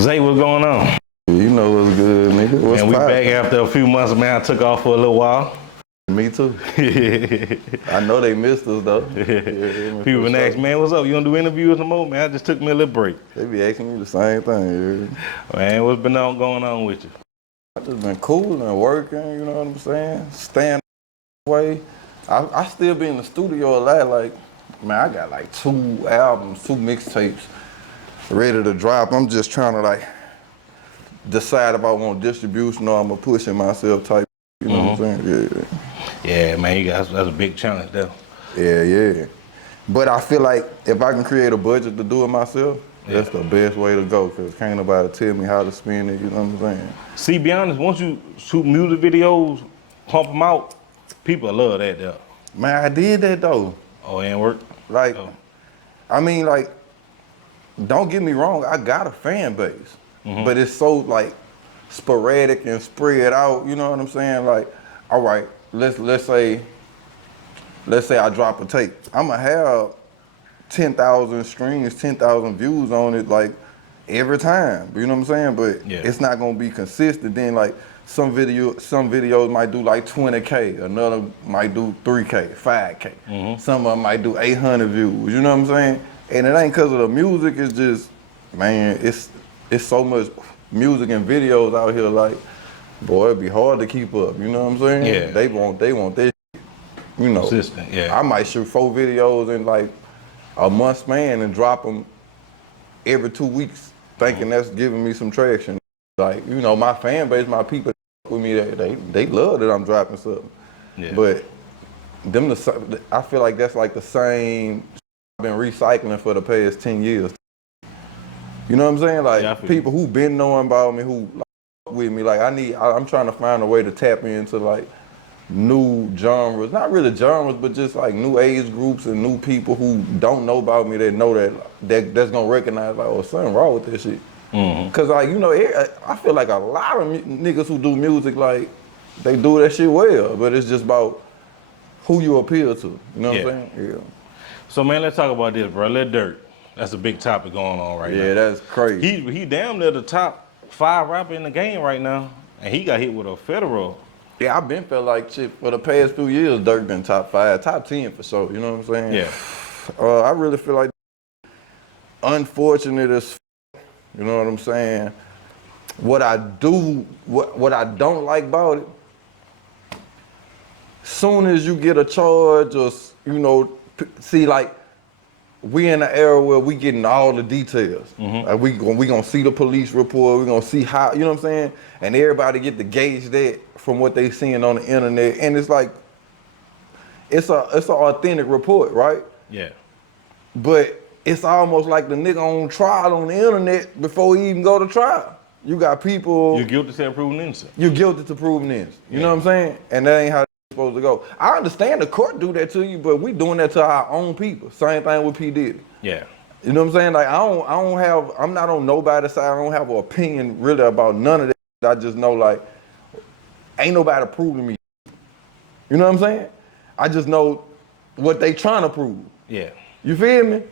Zay, what's going on? You know what's good, nigga. What's Man, we poppin'? back after a few months, man. I took off for a little while. Me too. I know they missed us though. People been asking, man, what's up? You don't do interviews no more? Man, I just took me a little break. They be asking me the same thing. Man, what's been going on with you? I just been cool and working, you know what I'm saying? Staying away. I still be in the studio a lot. Like, man, I got like 2 albums, 2 mixtapes ready to drop. I'm just trying to like decide if I want distribution or I'm gonna push it myself type. You know what I'm saying? Yeah, man, that's a big challenge there. Yeah. But I feel like if I can create a budget to do it myself, that's the best way to go, because can't nobody tell me how to spend it, you know what I'm saying? See, be honest, once you shoot music videos, pump them out, people love that there. Man, I did that though. Oh, it ain't work? Like, I mean, like, don't get me wrong, I got a fan base, but it's so like sporadic and spread out, you know what I'm saying? Like, all right, let's say I drop a tape. I'ma have 10,000 streams, 10,000 views on it like every time, you know what I'm saying? But it's not gonna be consistent. Then like some videos might do like 20K, another might do 3K, 5K. Some of them might do 800 views, you know what I'm saying? And it ain't cause of the music, it's just, man, it's so much music and videos out here, like, boy, it'd be hard to keep up, you know what I'm saying? Yeah. They want this, you know. Consistent, yeah. I might shoot 4 videos in like a month span and drop them every 2 weeks, thinking that's giving me some traction. Like, you know, my fan base, my people with me, they love that I'm dropping something. Yeah. But I feel like that's like the same I've been recycling for the past 10 years. You know what I'm saying? Like, people who been knowing about me, who like, with me, like I'm trying to find a way to tap into like new genres, not really genres, but just like new age groups and new people who don't know about me that know that's gonna recognize like, oh, something wrong with this shit. Cause like, you know, I feel like a lot of niggas who do music, like, they do that shit well, but it's just about who you appeal to. You know what I'm saying? Yeah. So man, let's talk about this, bro. Lil Durk. That's a big topic going on right now. Yeah, that's crazy. He damn near the top 5 rapper in the game right now, and he got hit with a federal. Yeah, I've been felt like shit for the past few years. Durk been top 5, top 10 for sure. You know what I'm saying? Yeah. I really feel like unfortunate as you know what I'm saying. What I don't like about it, soon as you get a charge or you know, see like we in an era where we getting all the details. Like we gonna see the police report, we gonna see how, you know what I'm saying? And everybody get to gauge that from what they seeing on the internet. And it's like, it's an authentic report, right? Yeah. But it's almost like the nigga on trial on the internet before he even go to trial. You got people. You're guilty till proven innocent. You're guilty to proven innocent. You know what I'm saying? And that ain't how it's supposed to go. I understand the court do that to you, but we doing that to our own people. Same thing with P. Diddy. Yeah. You know what I'm saying? Like I'm not on nobody's side. I don't have an opinion really about none of that. I just know like, ain't nobody proving me. You know what I'm saying? I just know what they trying to prove. Yeah. You feel me?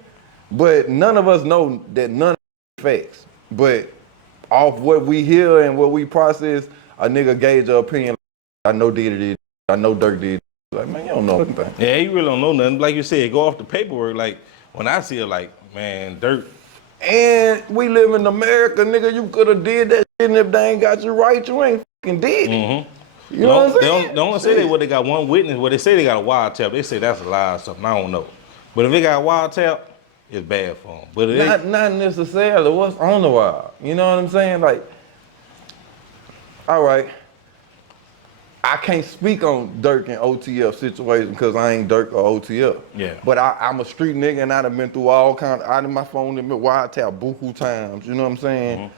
But none of us know that none of the facts. But off what we hear and what we process, a nigga gauge an opinion. I know Diddy did. I know Durk did. Like, man, you don't know anything. Yeah, you really don't know nothing. Like you said, go off the paperwork. Like, when I see it, like, man, Durk. And we live in America, nigga. You could have did that shit, and if they ain't got you right, you ain't fucking did it. You know what I'm saying? They don't say they got one witness. Well, they say they got a wiretap. They say that's a lie or something. I don't know. But if they got a wiretap, it's bad for them. But not necessarily what's on the wire. You know what I'm saying? Like, all right, I can't speak on Durk and OTF situation because I ain't Durk or OTF. Yeah. But I'm a street nigga and I done been through all kind of, out of my phone and wiretap buku times. You know what I'm saying?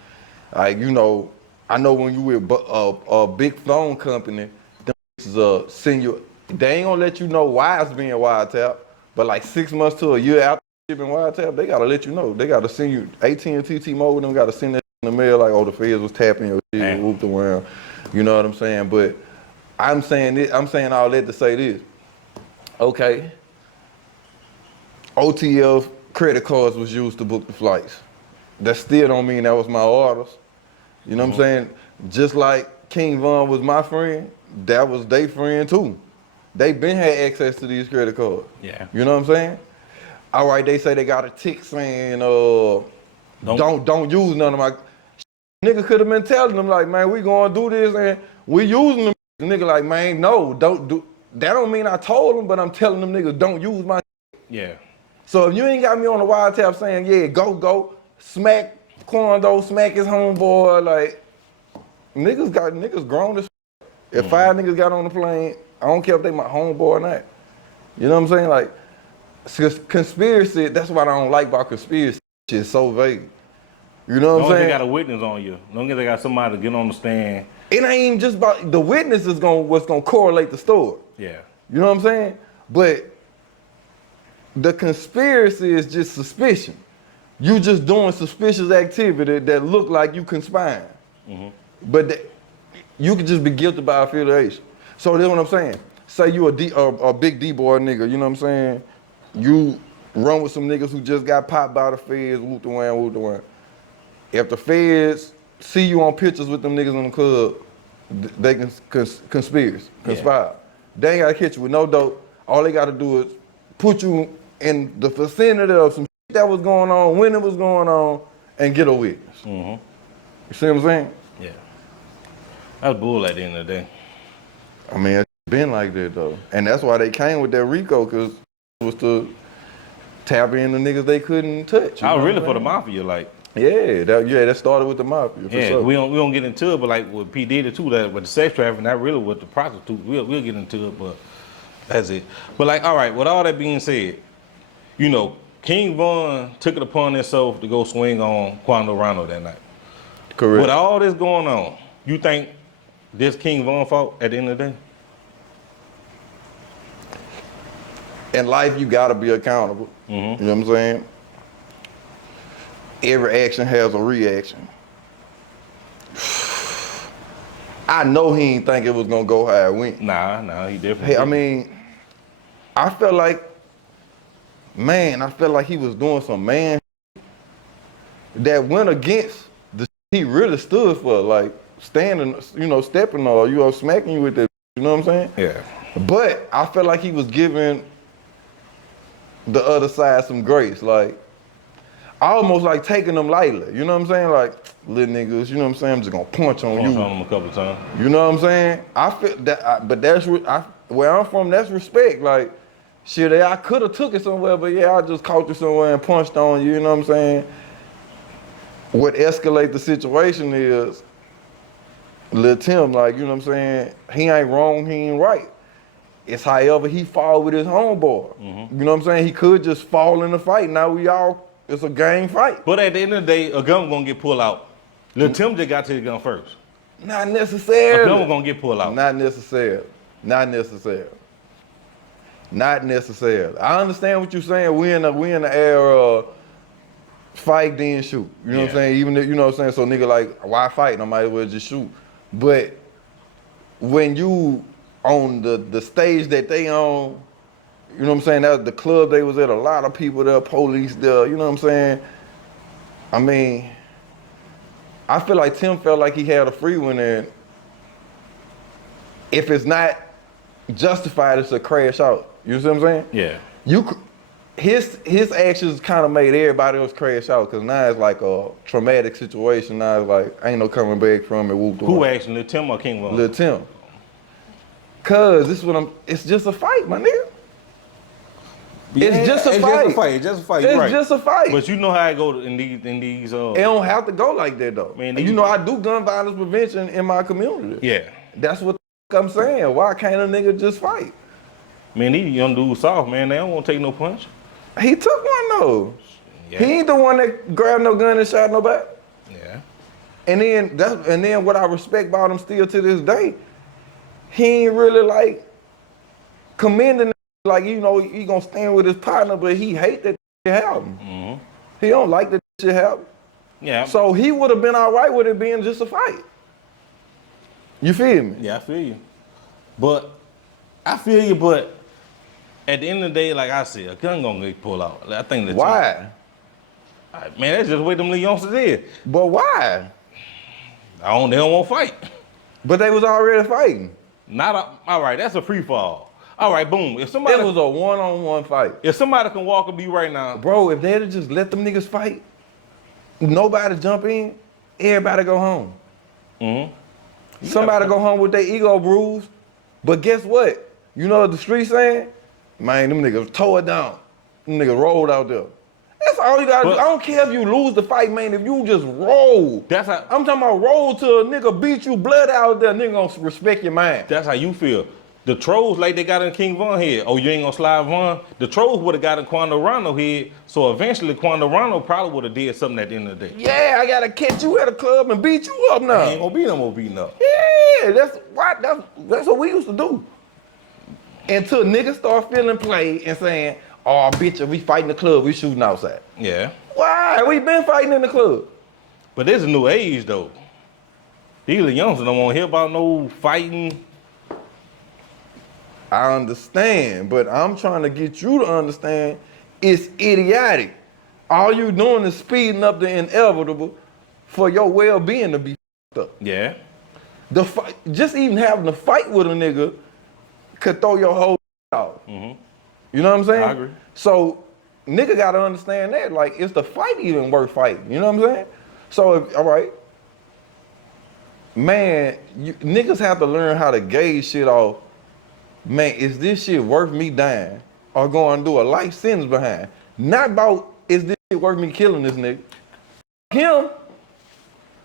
Like, you know, I know when you with a big phone company, them send you, they ain't gonna let you know why it's being wiretap, but like 6 months to a year after it's been wiretap, they gotta let you know. They gotta send you, AT&T, T-Mobile, them gotta send that in the mail like, oh, the feds was tapping your shit, whooped around. You know what I'm saying? But I'm saying all that to say this. Okay, OTF credit cards was used to book the flights. that still don't mean that was my orders. You know what I'm saying? Just like King Von was my friend, that was their friend too. They been had access to these credit cards. Yeah. You know what I'm saying? All right, they say they got a tick saying, don't use none of my. Nigga could have been telling them like, man, we gonna do this and we using them. The nigga like, man, no, don't do. That don't mean I told them, but I'm telling them niggas don't use my. Yeah. So if you ain't got me on the wild tap saying, yeah, go, smack Quando, smack his homeboy, like, niggas grown as. If 5 niggas got on the plane, I don't care if they my homeboy or not. You know what I'm saying? Like, conspiracy, that's what I don't like about conspiracy. Shit is so vague. You know what I'm saying? They got a witness on you. Long as they got somebody to get on the stand. It ain't even just about the witness is what's gonna correlate the story. Yeah. You know what I'm saying? But the conspiracy is just suspicion. You just doing suspicious activity that look like you conspiring. But you could just be guilty by affiliation. So that's what I'm saying. Say you a big D-boy nigga, you know what I'm saying? You run with some niggas who just got popped by the feds, whoop the wham, whoop the wham. If the feds see you on pictures with them niggas in the club, they can conspire. Yeah. They ain't gotta catch you with no dope. All they gotta do is put you in the vicinity of some shit that was going on, when it was going on, and get a witness. You see what I'm saying? Yeah. That's bull at the end of the day. I mean, it's been like that though. And that's why they came with that RICO, cause it was to tap in the niggas they couldn't touch. I was really for the mafia, like. Yeah, that started with the mafia. Yeah, sure. we don't get into it, but like with P Diddy too, that with the sex trafficking, not really with the prostitutes. We'll get into it, but that's it. But like, all right, with all that being said, you know, King Von took it upon himself to go swing on Quando Rondo that night. Correct. With all this going on, you think this King Von fault at the end of the day? In life, you gotta be accountable. You know what I'm saying? Every action has a reaction. I know he didn't think it was gonna go how it went. Nah, he definitely. Hey, I didn't. mean, I felt like he was doing some man that went against the he really stood for, like standing, stepping on, smacking you with that, you know what I'm saying? Yeah. But I felt like he was giving the other side some grace, like almost like taking them lightly, you know what I'm saying? Like, little niggas, you know what I'm saying? I'm just gonna punch on you. On him a couple times. You know what I'm saying? I feel that, but that's where I'm from. That's respect. Like, shit, I could have took it somewhere, but yeah, I just caught you somewhere and punched on you. You know what I'm saying? What escalate the situation is Lil Tim, like, you know what I'm saying? He ain't wrong, he ain't right. It's however he fall with his homeboy. You know what I'm saying? He could just fall in the fight. Now it's a gang fight. But at the end of the day, a gun gonna get pulled out. Lil Tim just got to the gun first. Not necessarily. A gun gonna get pulled out. Not necessarily. I understand what you're saying. We in the era of fight then shoot. You know what I'm saying? Even if, you know what I'm saying? So nigga like, why fight? I might as well just shoot. But when you on the stage that they on, you know what I'm saying? That was the club they was at, a lot of people there, police there, you know what I'm saying? I mean, I feel like Tim felt like he had a free one, and if it's not justified, it's a crash out. You see what I'm saying? Yeah. His actions kind of made everybody else crash out, because now it's like a traumatic situation. Now it's like, ain't no coming back from it. Who actually, Lil Tim or King Von? Lil Tim. Cause it's just a fight, my nigga. It's just a fight. It's just a fight. It's just a fight. But you know how it go in these. It don't have to go like that though. Man, you know I do gun violence prevention in my community. Yeah. That's what I'm saying. Why can't a nigga just fight? Man, these young dudes soft, man. They don't want to take no punch. He took one though. Yeah. He ain't the one that grabbed no gun and shot nobody. Yeah. And then what I respect about him still to this day, he ain't really like commending. Like, he gonna stand with his partner, but he hate that shit happen. He don't like that shit happen. Yeah. So he would have been all right with it being just a fight. You feel me? Yeah, I feel you. But at the end of the day, like I said, a gun gonna get pulled out. I think that. Why? Man, that's just the way them little youngsters is. But why? They don't want to fight. But they was already fighting. All right, that's a free fall. All right, boom. It was a one-on-one fight. If somebody can walk up to you right now, Bro, if they'd have just let them niggas fight, nobody jump in, everybody go home. Somebody go home with their ego bruised. But guess what? You know what the street saying? Man, them niggas tore it down. Them niggas rolled out there. That's all you gotta do. I don't care if you lose the fight, man. If you just roll. I'm talking about roll till a nigga beat you blood out there, nigga gonna respect your mind. That's how you feel. The trolls like they got in King Von head. Oh, you ain't gonna slide Von? The trolls would have got in Quando Rondo head. So eventually Quando Rondo probably would have did something at the end of the day. Yeah, I gotta catch you at a club and beat you up now. Ain't gonna be no more beating up. Yeah, that's what we used to do. Until niggas start feeling played and saying, oh, bitch, if we fight in the club, we shooting outside. Yeah. Why? We been fighting in the club. But there's a new age, though. These little youngsters don't want to hear about no fighting. I understand, but I'm trying to get you to understand it's idiotic. All you doing is speeding up the inevitable for your well-being to be f***ed up. Yeah. Just even having a fight with a nigga could throw your whole out. You know what I'm saying? I agree. So, nigga gotta understand that. Like, is the fight even worth fighting? You know what I'm saying? So, all right. Man, niggas have to learn how to gauge shit off. Man, is this shit worth me dying or going to do a life sentence behind? Not about, is this shit worth me killing this nigga? Him,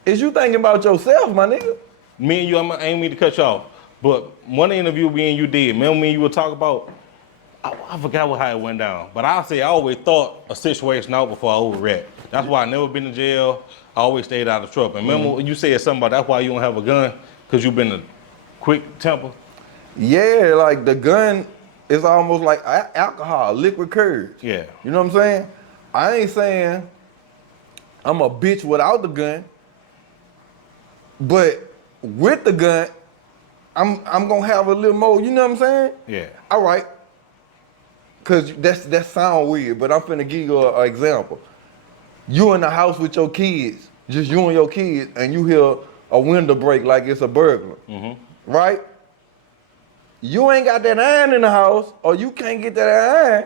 is you thinking about yourself, my nigga? Me and you, I ain't mean to cut you off, but one interview me and you did, remember me and you were talking about, I forgot how it went down, but I'll say I always thought a situation out before I overreact. That's why I never been in jail. I always stayed out of trouble. And remember you said something about that's why you don't have a gun, because you've been a quick temper? Yeah, like the gun is almost like alcohol, liquid courage. Yeah. You know what I'm saying? I ain't saying I'm a bitch without the gun, but with the gun, I'm gonna have a little more, you know what I'm saying? Yeah. All right. Cause that sound weird, but I'm finna give you an example. You in the house with your kids, just you and your kids, and you hear a window break like it's a burglar, right? You ain't got that iron in the house, or you can't get that iron,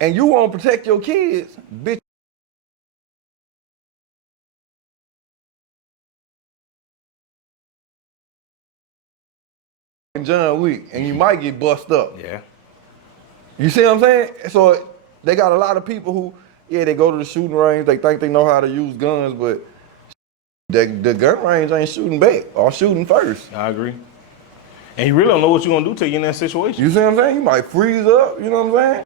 and you want to protect your kids, bitch. John Wick, and you might get bust up. Yeah. You see what I'm saying? So they got a lot of people who, yeah, they go to the shooting range, they think they know how to use guns, but the gun range ain't shooting back or shooting first. I agree. And you really don't know what you're gonna do till you're in that situation. You see what I'm saying? You might freeze up, you know what I'm saying?